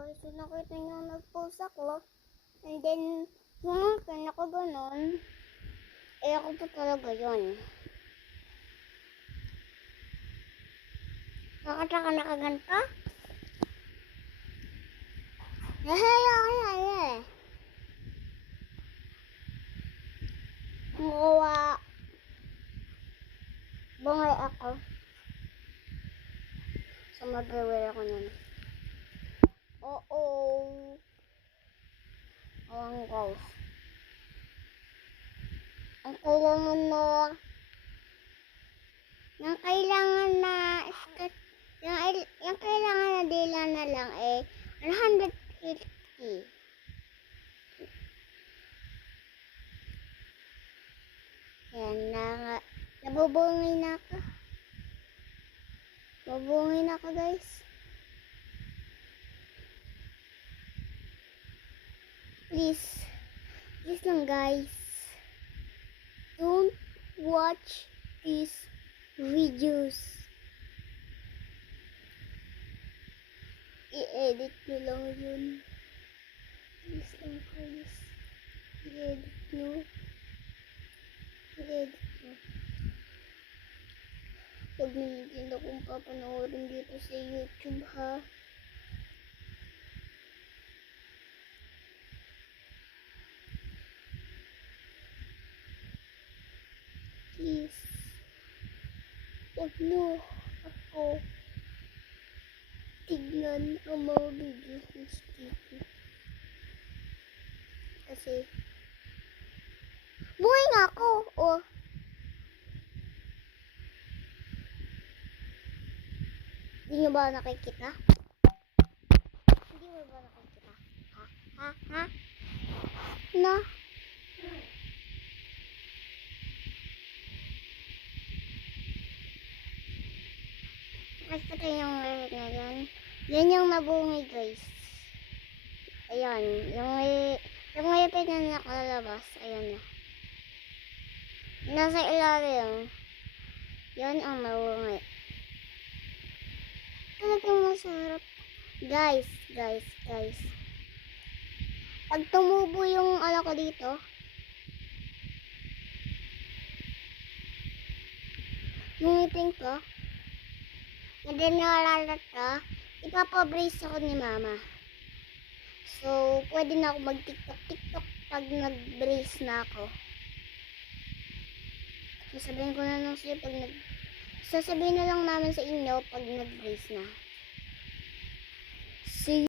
guys, so nakita niyo nag-post ako. And then, yung akin, ako ganon. Eh, ako po talaga yun. Bakit ako nakaganto? Ngawa. Bungay ako. So, mag-reware ako nun. Oo. Ayan guys. Ang kailangan na yung kailangan na dila na lang eh 150. Yan nabubungay na ako. Nabubungay na ako guys. Please lang guys. Don't watch these videos. I-edit nyo lang yun. Please lang guys. I-edit nyo. Huwag nyo akong papanoorin dito sa YouTube ha. Please. Huwag nyo ako tignan ang mga videos ni Sticky. Kasi buhay nga ako. Oh. Hindi nyo ba nakikita? Hindi mo ba nakikita? Ha? No? Nakikita yung red na yan. Yan yung nabungay guys. Ayan. Yung ngipin na nakalabas. Ayan na. Nasa ilalim. Yan ang nabungay. Talagang masarap. Guys. Pag tumubo yung ano ko dito, yung ngipin ko, and then nalalat ka, ipapabrace ako ni mama. So, pwede na ako mag-tiktok pag nag-brace na ako. Sasabihin na lang namin sa inyo pag nag-brace na. See